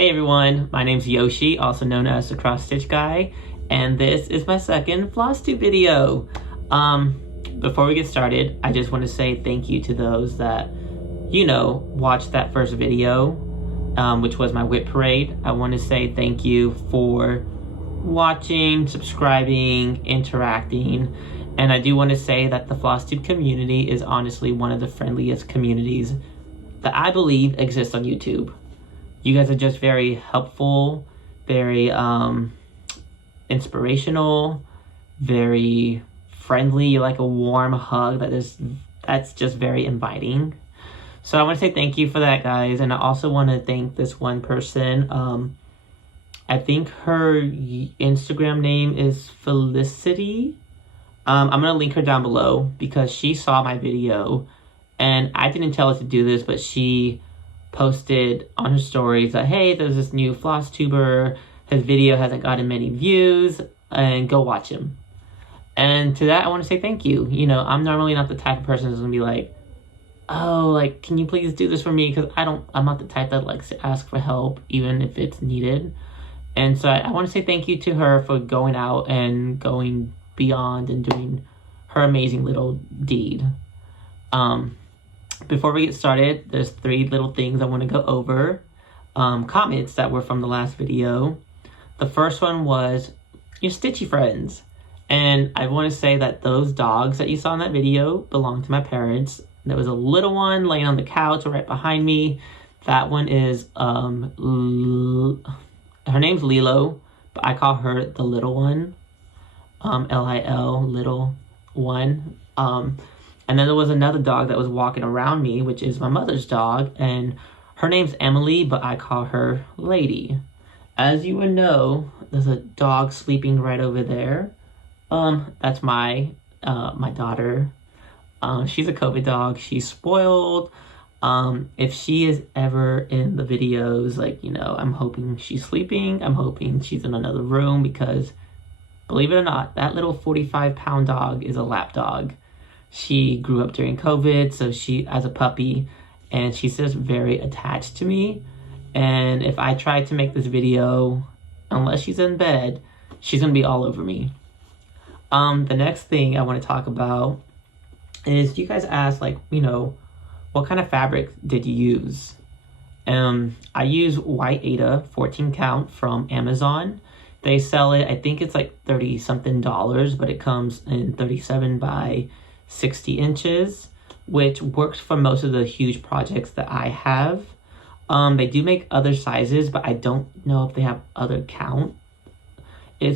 Hey everyone, my name's Yoshi, also known as the Cross Stitch Guy, and this is my second floss tube video. Before we get started, I just want to say thank you to those that, watched that first video, which was my whip parade. I want to say thank you for watching, subscribing, interacting, and I do want to say that the floss tube community is honestly one of the friendliest communities that I believe exists on YouTube. You guys are just very helpful, very inspirational, very friendly. You're like a warm hug that's just very inviting. So I want to say thank you for that, guys. And I also want to thank this one person. I think her Instagram name is Felicity. I'm going to link her down below because she saw my video. And I didn't tell her to do this, but she posted on her stories that, hey, there's this new floss tuber, his video hasn't gotten many views, and go watch him. And to that, I want to say thank you. I'm normally not the type of person who's gonna be like, oh, like, can you please do this for me? Because I'm not the type that likes to ask for help, even if it's needed. And so I want to say thank you to her for going out and going beyond and doing her amazing little deed. Before we get started, there's 3 little things I want to go over. Comments that were from the last video. The first one was your stitchy friends. And I want to say that those dogs that you saw in that video belong to my parents. There was a little one laying on the couch right behind me. That one is, her name's Lilo, but I call her the little one. L-I-L, little one. And then there was another dog that was walking around me, which is my mother's dog, and her name's Emily, but I call her Lady. As you would know, there's a dog sleeping right over there. That's my daughter. She's a COVID dog. She's spoiled. If she is ever in the videos, I'm hoping she's sleeping. I'm hoping she's in another room because, believe it or not, that little 45-pound dog is a lap dog. She grew up during COVID, so as a puppy, and she's just very attached to me. And if I try to make this video, unless she's in bed, she's gonna be all over me. The next thing I want to talk about is you guys asked, what kind of fabric did you use? I use white Aida 14 count from Amazon. They sell it, I think it's like $30-something, but it comes in 37 by 60 inches, which works for most of the huge projects that I have. They do make other sizes, but I don't know if they have other count.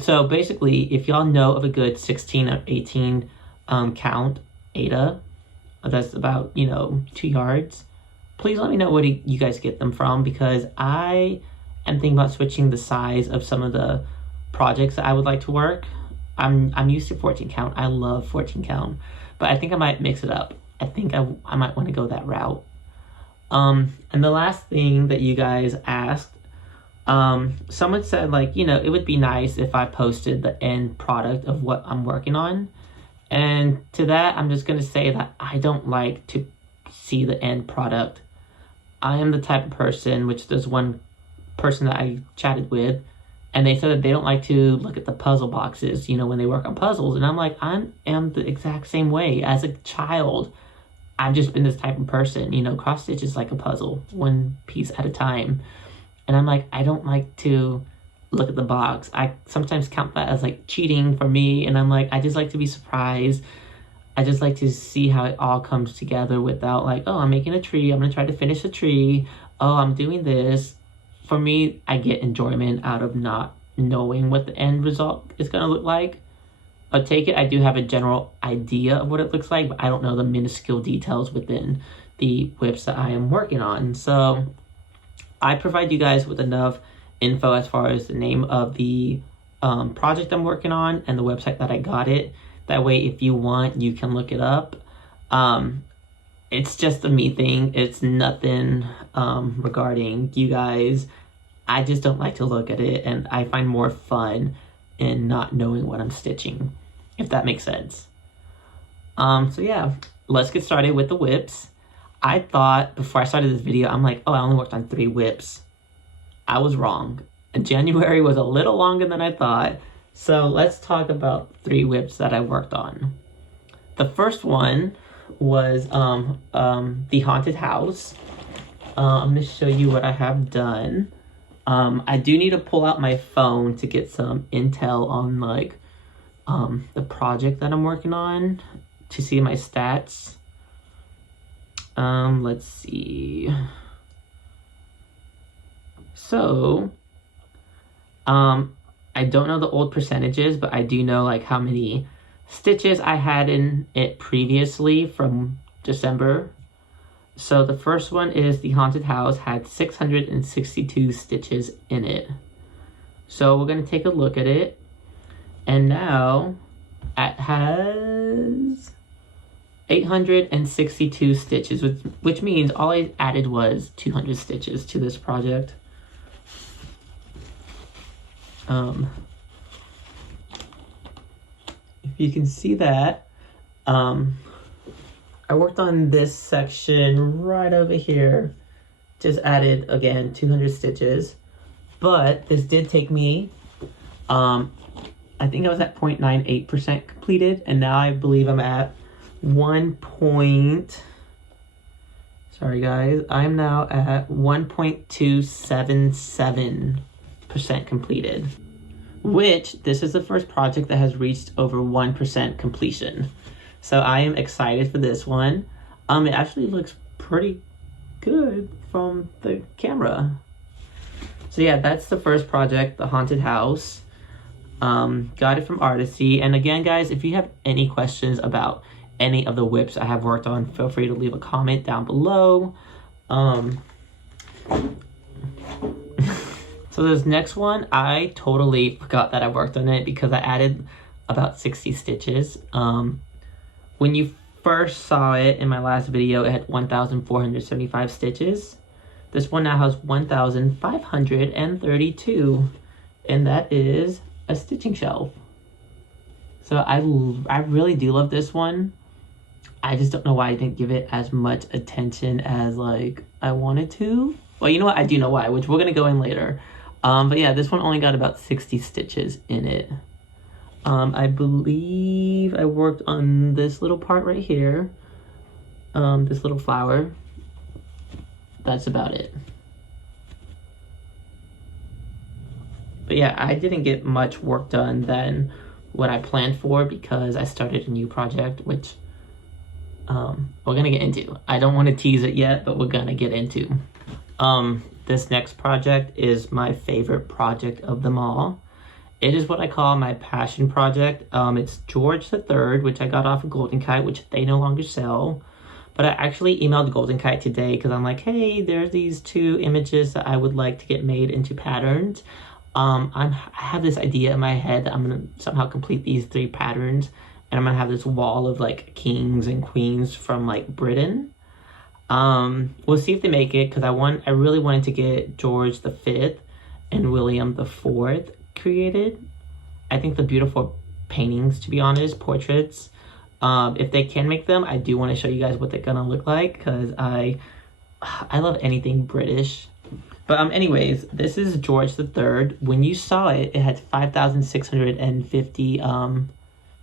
So basically, if y'all know of a good 16 or 18 count Aida, that's about, 2 yards, please let me know where you guys get them from, because I am thinking about switching the size of some of the projects that I would like to work. I'm used to 14 count. I love 14 count. But I think I might mix it up. I think I might want to go that route. And the last thing that you guys asked, someone said, it would be nice if I posted the end product of what I'm working on. And to that, I'm just going to say that I don't like to see the end product. I am the type of person, which there's one person that I chatted with, and they said that they don't like to look at the puzzle boxes, when they work on puzzles. And I'm like, I am the exact same way. As a child, I've just been this type of person. Cross stitch is like a puzzle, one piece at a time. And I'm like, I don't like to look at the box. I sometimes count that as cheating for me. And I'm like, I just like to be surprised. I just like to see how it all comes together without oh, I'm making a tree. I'm going to try to finish a tree. Oh, I'm doing this. For me, I get enjoyment out of not knowing what the end result is going to look like. I take it, I do have a general idea of what it looks like, but I don't know the minuscule details within the whips that I am working on. So I provide you guys with enough info as far as the name of the project I'm working on and the website that I got it. That way, if you want, you can look it up. It's just a me thing. It's nothing regarding you guys. I just don't like to look at it, and I find more fun in not knowing what I'm stitching, if that makes sense. So yeah, let's get started with the whips. I thought, before I started this video, I'm like, oh, I only worked on 3 whips. I was wrong. January was a little longer than I thought. So let's talk about 3 whips that I worked on. The first one was the haunted house. I'm going to show you what I have done. I do need to pull out my phone to get some intel on like the project that I'm working on to see my stats. Let's see. So, I don't know the old percentages, but I do know like how many stitches I had in it previously from December. So the first one is the haunted house had 662 stitches in it. So we're going to take a look at it. And now it has 862 stitches, which means all I added was 200 stitches to this project. If you can see that, I worked on this section right over here, just added again 200 stitches, but this did take me, I think I was at 0.98% completed, and now I believe I'm at sorry guys, I'm now at 1.277% completed, which this is the first project that has reached over 1% completion. So I am excited for this one. It actually looks pretty good from the camera. So yeah, that's the first project, the haunted house. Got it from Artisty. And again, guys, if you have any questions about any of the whips I have worked on, feel free to leave a comment down below. So this next one, I totally forgot that I worked on it because I added about 60 stitches. When you first saw it in my last video, it had 1,475 stitches. This one now has 1,532, and that is a stitching shelf. So I really do love this one. I just don't know why I didn't give it as much attention as like I wanted to. Well, you know what? I do know why, which we're gonna go in later. But yeah, this one only got about 60 stitches in it. I believe I worked on this little part right here. This little flower. That's about it. But yeah, I didn't get much work done than what I planned for because I started a new project, which we're gonna get into. I don't want to tease it yet, but we're gonna get into. This next project is my favorite project of them all. It is what I call my passion project. It's George III, which I got off of Golden Kite, which they no longer sell. But I actually emailed Golden Kite today because I'm like, hey, there's these 2 images that I would like to get made into patterns. I have this idea in my head that I'm going to somehow complete these 3 patterns. And I'm going to have this wall of like kings and queens from like Britain. We'll see if they make it because I really wanted to get George V and William IV created. I think the beautiful paintings, to be honest, portraits. If they can make them, I do want to show you guys what they're gonna look like because I love anything British. But anyways, this is George III. When you saw it, it had 5,650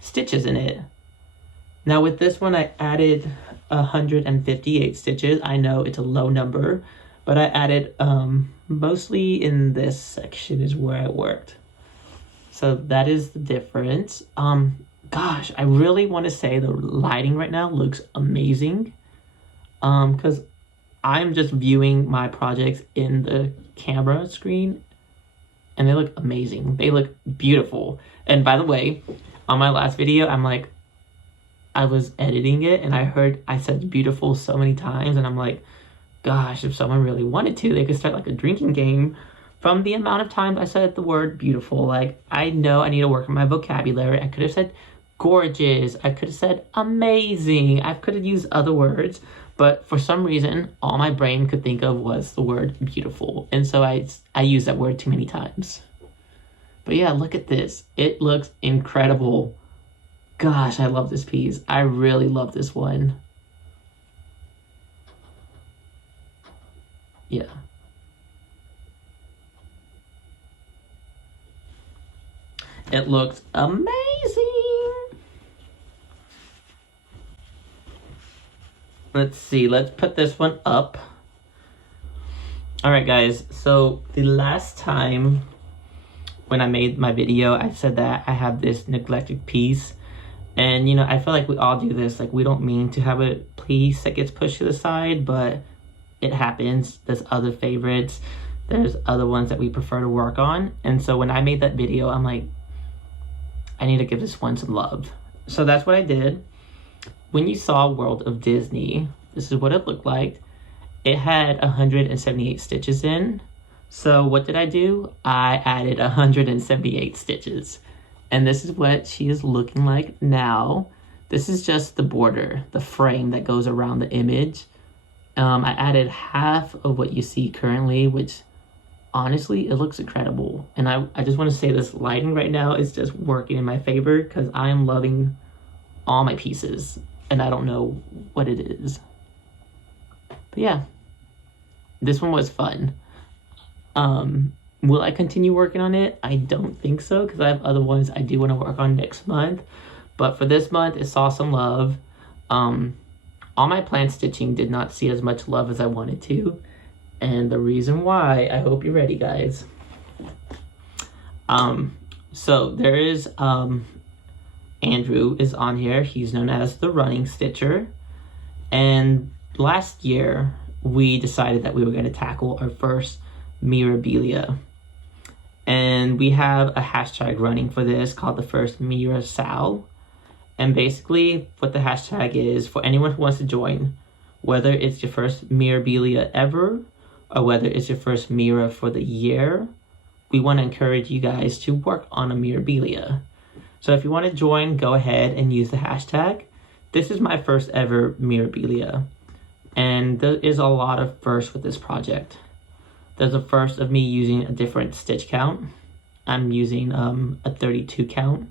stitches in it. Now with this one, I added 158 stitches. I know it's a low number, but I added mostly in this section is where I worked. So that is the difference. Gosh, I really want to say the lighting right now looks amazing. Because I'm just viewing my projects in the camera screen and they look amazing. They look beautiful. And by the way, on my last video, I was editing it and I said beautiful so many times and I'm like, gosh, if someone really wanted to, they could start like a drinking game from the amount of times I said the word beautiful. Like, I know I need to work on my vocabulary. I could have said gorgeous. I could have said amazing. I could have used other words, but for some reason, all my brain could think of was the word beautiful. And so I used that word too many times. But yeah, look at this. It looks incredible. Gosh, I love this piece. I really love this one. Yeah. It looks amazing. Let's see, let's put this one up. All right, guys, so the last time when I made my video, I said that I have this neglected piece. And, you know, I feel like we all do this. Like, we don't mean to have a piece that gets pushed to the side, but it happens. There's other favorites. There's other ones that we prefer to work on. And so when I made that video, I'm like, I need to give this one some love. So that's what I did. When you saw World of Disney, this is what it looked like. It had 178 stitches in. So what did I do? I added 178 stitches. And this is what she is looking like now. This is just the border, the frame that goes around the image. I added half of what you see currently, which honestly, it looks incredible. And I just want to say this lighting right now is just working in my favor because I am loving all my pieces and I don't know what it is. But yeah, this one was fun. Will I continue working on it? I don't think so because I have other ones I do want to work on next month. But for this month, it saw some love. All my plant stitching did not see as much love as I wanted to. And the reason why, I hope you're ready, guys. So there is, Andrew is on here. He's known as the running stitcher. And last year, we decided that we were going to tackle our first Mirabilia. And we have a hashtag running for this called the first Mira Sal. And basically what the hashtag is for anyone who wants to join, whether it's your first Mirabilia ever or whether it's your first Mira for the year, we want to encourage you guys to work on a Mirabilia. So if you want to join, go ahead and use the hashtag. This is my first ever Mirabilia. And there is a lot of firsts with this project. There's a first of me using a different stitch count. I'm using a 32 count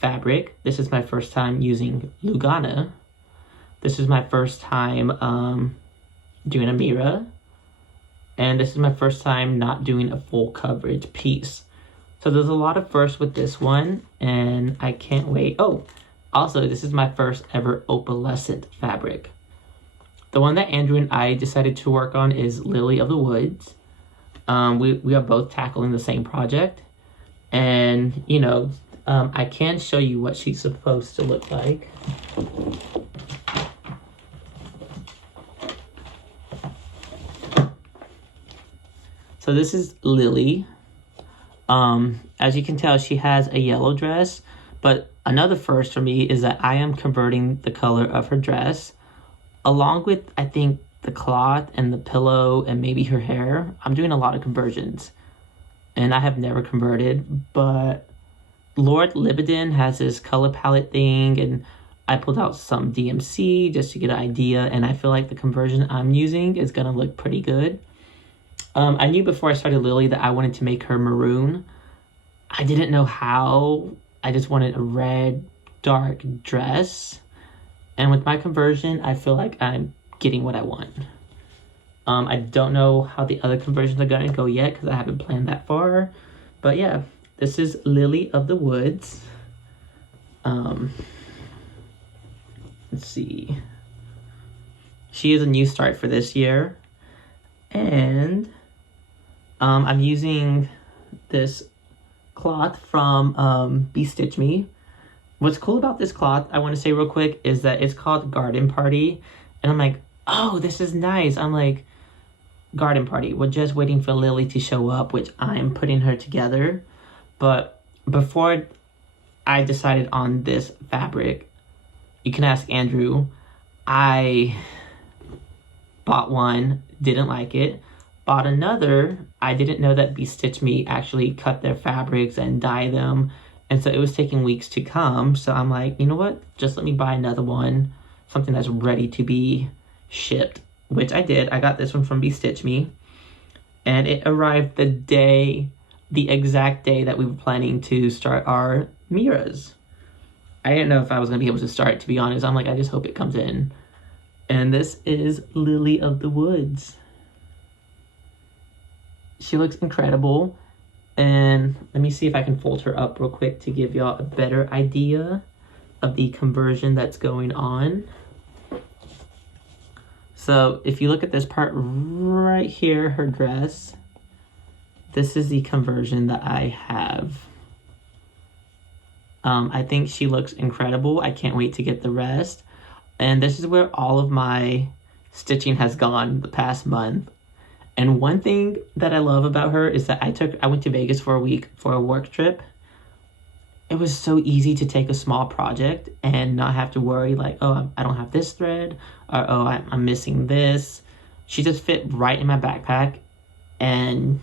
fabric. This is my first time using Lugana. This is my first time doing a Mira. And this is my first time not doing a full coverage piece. So there's a lot of firsts with this one and I can't wait. Oh, also this is my first ever opalescent fabric. The one that Andrew and I decided to work on is Lily of the Woods. We are both tackling the same project. And, you know, I can show you what she's supposed to look like. So this is Lily. As you can tell, she has a yellow dress. But another first for me is that I am converting the color of her dress. Along with, I think, the cloth and the pillow and maybe her hair. I'm doing a lot of conversions. And I have never converted, but Lord Libidin has this color palette thing, and I pulled out some DMC just to get an idea, and I feel like the conversion I'm using is going to look pretty good. I knew before I started Lily that I wanted to make her maroon. I didn't know how. I just wanted a red, dark dress. And with my conversion, I feel like I'm getting what I want. I don't know how the other conversions are going to go yet because I haven't planned that far. But yeah, this is Lily of the Woods. Let's see. She is a new start for this year. And I'm using this cloth from Be Stitch Me. What's cool about this cloth, I want to say real quick, is that it's called Garden Party. And I'm like, oh, this is nice. I'm like, Garden Party. We're just waiting for Lily to show up, which I'm putting her together. But before I decided on this fabric, you can ask Andrew. I bought one, didn't like it. Bought another. I didn't know that Be Stitch Me actually cut their fabrics and dye them. And so it was taking weeks to come. So I'm like, you know what? Just let me buy another one. Something that's ready to be shipped. Which I did. I got this one from Be Stitch Me. And it arrived the exact day that we were planning to start our Miras. I didn't know if I was going to be able to start, to be honest. I'm like, I just hope it comes in. And this is Lily of the Woods. She looks incredible. And let me see if I can fold her up real quick to give y'all a better idea of the conversion that's going on. So if you look at this part right here, her dress, this is the conversion that I have. I think she looks incredible. I can't wait to get the rest. And this is where all of my stitching has gone the past month. And one thing that I love about her is that I went to Vegas for a week for a work trip. It was so easy to take a small project and not have to worry like, oh, I don't have this thread, or oh, I'm missing this. She just fit right in my backpack. And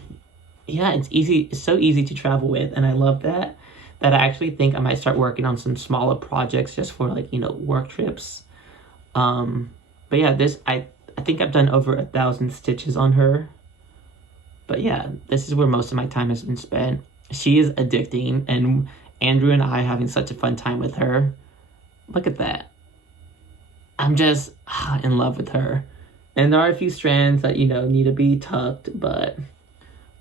yeah, it's easy. It's so easy to travel with. And I love that I actually think I might start working on some smaller projects just for like, you know, work trips. But yeah, I think I've done over 1,000 stitches on her. But yeah, this is where most of my time has been spent. She is addicting, and Andrew and I having such a fun time with her. Look at that. I'm just in love with her. And there are a few strands that, you know, need to be tucked, but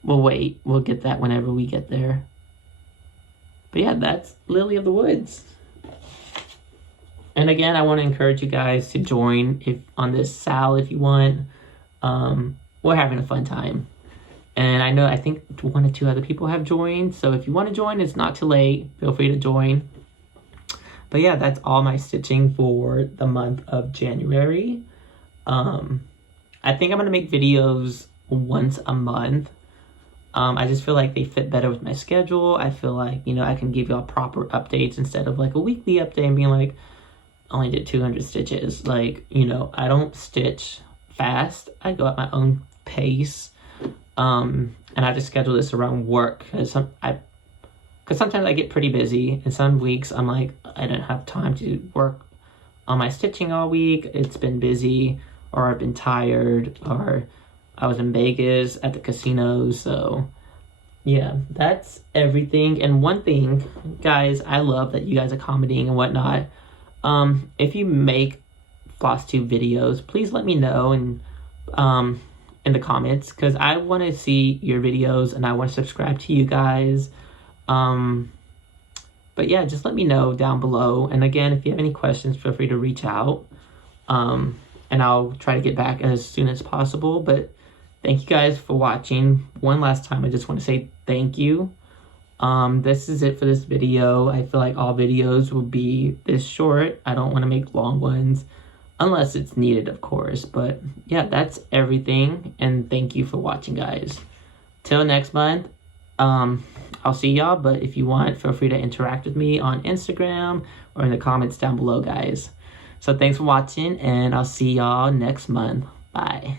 we'll wait. We'll get that whenever we get there. But yeah, that's Lily of the Woods. And again, I want to encourage you guys to join on this Sal if you want. We're having a fun time. And I think 1 or 2 other people have joined. So if you want to join, it's not too late. Feel free to join. But yeah, that's all my stitching for the month of January. I think I'm going to make videos once a month. I just feel like they fit better with my schedule. I feel like, you know, I can give y'all proper updates instead of like a weekly update and being like, I only did 200 stitches. Like, you know, I don't stitch fast. I go at my own pace. And I just schedule this around work because sometimes I get pretty busy, and some weeks I'm like, I don't have time to work on my stitching all week. It's been busy, or I've been tired, or I was in Vegas at the casino. So yeah, that's everything. And one thing, guys, I love that you guys are commenting and whatnot. If you make FlossTube videos, please let me know and in the comments, because I want to see your videos and I want to subscribe to you guys. But yeah, just let me know down below. And again, if you have any questions, feel free to reach out. And I'll try to get back as soon as possible. But thank you guys for watching. One last time, I just want to say thank you. This is it for this video. I feel like all videos will be this short. I don't want to make long ones unless it's needed, of course. But yeah, that's everything. And thank you for watching, guys. Till next month. I'll see y'all, but if you want, feel free to interact with me on Instagram or in the comments down below, guys. So thanks for watching, and I'll see y'all next month. Bye.